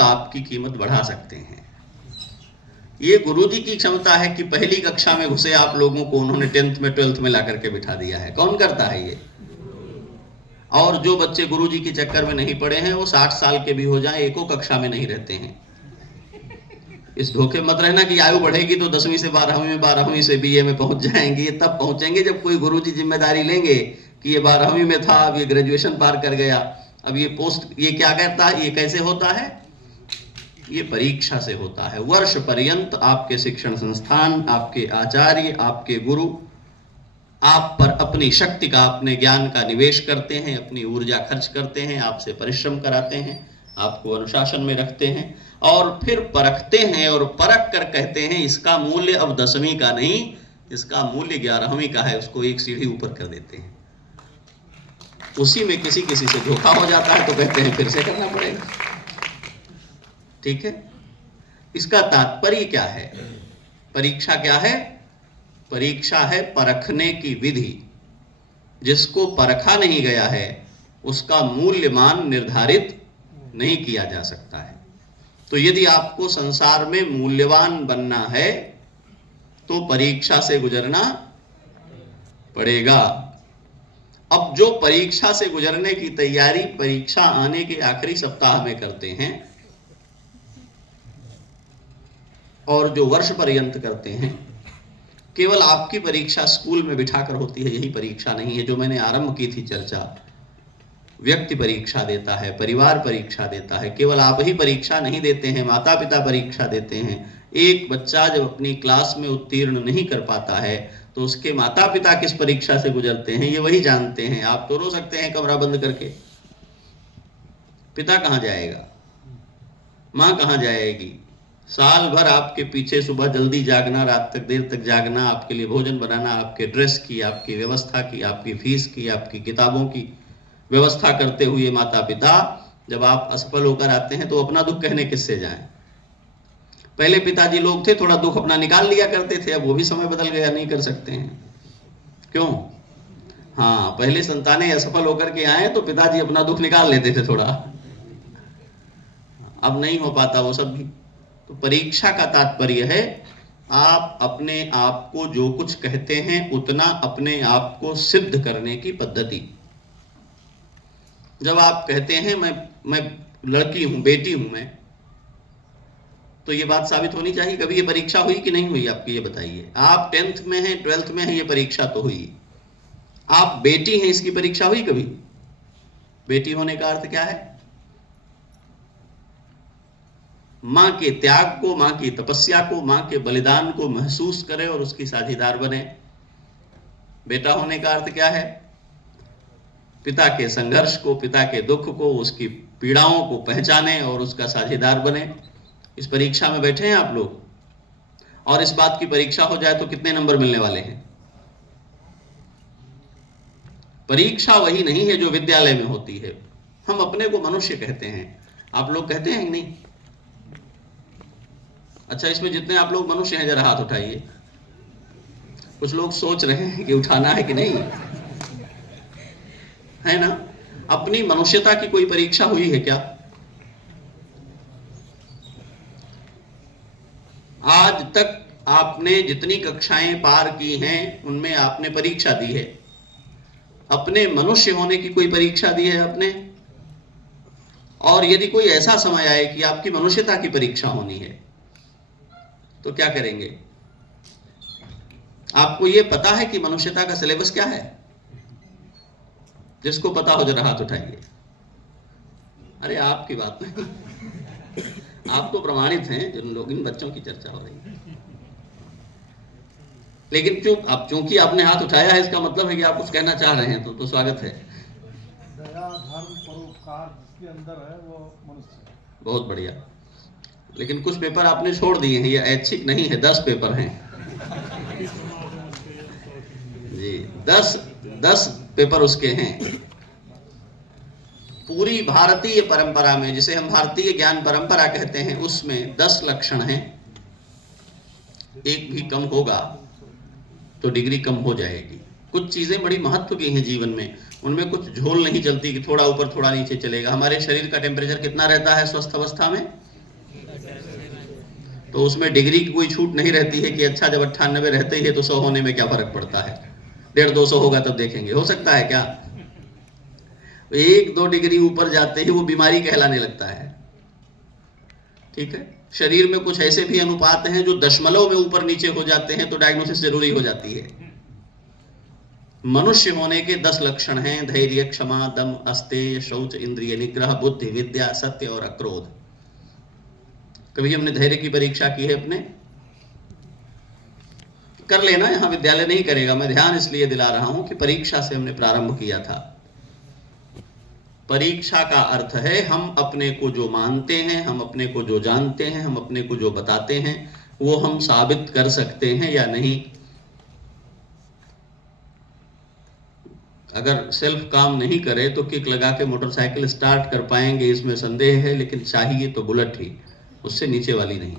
आपकी कीमत बढ़ा सकते हैं। ये गुरुजी की क्षमता है कि पहली कक्षा में घुसे आप लोगों को उन्होंने 10th में 12th में ला करके बिठा दिया है। कौन करता है ये? और जो बच्चे गुरुजी के चक्कर में नहीं पड़े हैं वो 60 साल के भी हो जाएं, एको कक्षा में नहीं रहते हैं। इस धोखे मत रहना कि आयु बढ़ेगी तो 10वीं से 12वीं में, 12वीं से बीए में पहुंच जाएंगे। ये तब पहुंचेंगे जब कोई गुरुजी जिम्मेदारी लेंगे कि ये 12वीं में था, अब ये ग्रेजुएशन पार कर गया, अब ये पोस्ट, ये क्या कहता है, ये कैसे होता है? ये परीक्षा से होता है। वर्ष पर्यंत आपके शिक्षण संस्थान, आपके आचार्य, आपके गुरु आप पर अपनी शक्ति का, अपने ज्ञान का निवेश करते हैं, अपनी ऊर्जा खर्च करते हैं, आपसे परिश्रम कराते हैं, आपको अनुशासन में रखते हैं और फिर परखते हैं और परख कर कहते हैं इसका मूल्य अब 10वीं का नहीं, इसका मूल्य 11वीं का है, उसको एक सीढ़ी ऊपर कर देते हैं। उसी में किसी किसी से धोखा हो जाता है तो कहते हैं फिर से करना पड़ेगा। ठीक है, इसका तात्पर्य क्या है? परीक्षा क्या है? परीक्षा है परखने की विधि। जिसको परखा नहीं गया है उसका मूल्यमान निर्धारित नहीं किया जा सकता है। तो यदि आपको संसार में मूल्यवान बनना है तो परीक्षा से गुजरना पड़ेगा। अब जो परीक्षा से गुजरने की तैयारी परीक्षा आने के आखिरी सप्ताह में करते हैं और जो वर्ष पर्यंत करते हैं, केवल आपकी परीक्षा स्कूल में बिठाकर होती है, यही परीक्षा नहीं है। जो मैंने आरंभ की थी चर्चा, व्यक्ति परीक्षा देता है, परिवार परीक्षा देता है, केवल आप ही परीक्षा नहीं देते हैं, माता पिता परीक्षा देते हैं। एक बच्चा जब अपनी क्लास में उत्तीर्ण नहीं कर पाता है तो उसके माता पिता किस परीक्षा से गुजरते हैं ये वही जानते हैं। आप तो रो सकते हैं कमरा बंद करके, पिता कहां जाएगा, मां कहां जाएगी? साल भर आपके पीछे सुबह जल्दी जागना, रात तक देर तक जागना, आपके लिए भोजन बनाना, आपके ड्रेस की, आपकी व्यवस्था की, आपकी फीस की, आपकी किताबों की व्यवस्था करते हुए माता पिता जब आप असफल होकर आते हैं तो अपना दुख कहने किससे जाएं? पहले पिताजी लोग थे, थोड़ा दुख अपना निकाल लिया करते थे, अब वो भी समय बदल गया, नहीं कर सकते हैं। क्यों? हाँ, पहले संतानें असफल होकर के आए तो पिताजी अपना दुख निकाल लेते थे थोड़ा, अब नहीं हो पाता वो सब भी। तो परीक्षा का तात्पर्य है आप अपने आप को जो कुछ कहते हैं उतना अपने आप को सिद्ध करने की पद्धति। जब आप कहते हैं मैं लड़की हूं, बेटी हूं मैं, तो ये बात साबित होनी चाहिए। कभी ये परीक्षा हुई कि नहीं हुई आपकी, ये बताइए। आप 10th में हैं, 12th में हैं, ये परीक्षा तो हुई। आप बेटी हैं, इसकी परीक्षा हुई कभी? बेटी होने का अर्थ क्या है? मां के त्याग को, मां की तपस्या को, मां के बलिदान को महसूस करें और उसकी साझीदार बने। बेटा होने का अर्थ क्या है? पिता के संघर्ष को, पिता के दुख को, उसकी पीड़ाओं को पहचाने और उसका साझीदार बने। इस परीक्षा में बैठे हैं आप लोग, और इस बात की परीक्षा हो जाए तो कितने नंबर मिलने वाले हैं? परीक्षा वही नहीं है जो विद्यालय में होती है। हम अपने को मनुष्य कहते हैं, आप लोग कहते हैं कि नहीं? अच्छा, इसमें जितने आप लोग मनुष्य हैं जरा हाथ उठाइए। कुछ लोग सोच रहे हैं कि उठाना है कि नहीं, है ना? अपनी मनुष्यता की कोई परीक्षा हुई है क्या? आज तक आपने जितनी कक्षाएं पार की हैं उनमें आपने परीक्षा दी है। अपने मनुष्य होने की कोई परीक्षा दी है आपने? और यदि कोई ऐसा समय आए कि आपकी मनुष्यता की परीक्षा होनी है तो क्या करेंगे? आपको यह पता है कि मनुष्यता का सिलेबस क्या है? जिसको पता हो जरा हाथ उठाइए। अरे आपकी बात नहीं, आप तो प्रमाणित हैं, जिन लोग, इन बच्चों की चर्चा हो रही है। लेकिन चूंकि आपने हाथ उठाया है इसका मतलब है कि आप कुछ कहना चाह रहे हैं, तो स्वागत है। दया, धर्म, परोपकार जिसके अंदर है वो मनुष्य है। बहुत बढ़िया। लेकिन कुछ पेपर आपने छोड़ दिए हैं, ये ऐच्छिक नहीं है, 10 पेपर हैं जी, 10 पेपर उसके हैं। पूरी भारतीय परंपरा में, जिसे हम भारतीय ज्ञान परंपरा कहते हैं, उसमें 10 लक्षण हैं। एक भी कम होगा तो डिग्री कम हो जाएगी। कुछ चीजें बड़ी महत्व की हैं जीवन में, उनमें कुछ झोल नहीं चलती कि थोड़ा ऊपर थोड़ा नीचे चलेगा। हमारे शरीर का टेम्परेचर कितना रहता है स्वस्थ अवस्था में? तो उसमें डिग्री की कोई छूट नहीं रहती है कि अच्छा जब 98 रहते ही है तो 100 होने में क्या फर्क पड़ता है, 150-200 होगा तब देखेंगे। हो सकता है क्या? 1-2 डिग्री ऊपर जाते ही वो बीमारी कहलाने लगता है। ठीक है, शरीर में कुछ ऐसे भी अनुपात हैं जो दशमलव में ऊपर नीचे हो जाते हैं तो डायग्नोसिस जरूरी हो जाती है। मनुष्य होने के 10 लक्षण हैं: धैर्य, क्षमा, दम, अस्तेय, शौच, इंद्रिय निग्रह, बुद्धि, विद्या, सत्य और अक्रोध। कभी हमने धैर्य की परीक्षा की है अपने? कर लेना, यहां विद्यालय नहीं करेगा, मैं ध्यान इसलिए दिला रहा हूं कि परीक्षा से हमने प्रारंभ किया था। परीक्षा का अर्थ है हम अपने को जो मानते हैं, हम अपने को जो जानते हैं, हम अपने को जो बताते हैं वो हम साबित कर सकते हैं या नहीं। अगर सेल्फ काम नहीं करे तो किक लगा के मोटरसाइकिल स्टार्ट कर पाएंगे इसमें संदेह है, लेकिन चाहिए तो बुलेट ही, उससे नीचे वाली नहीं।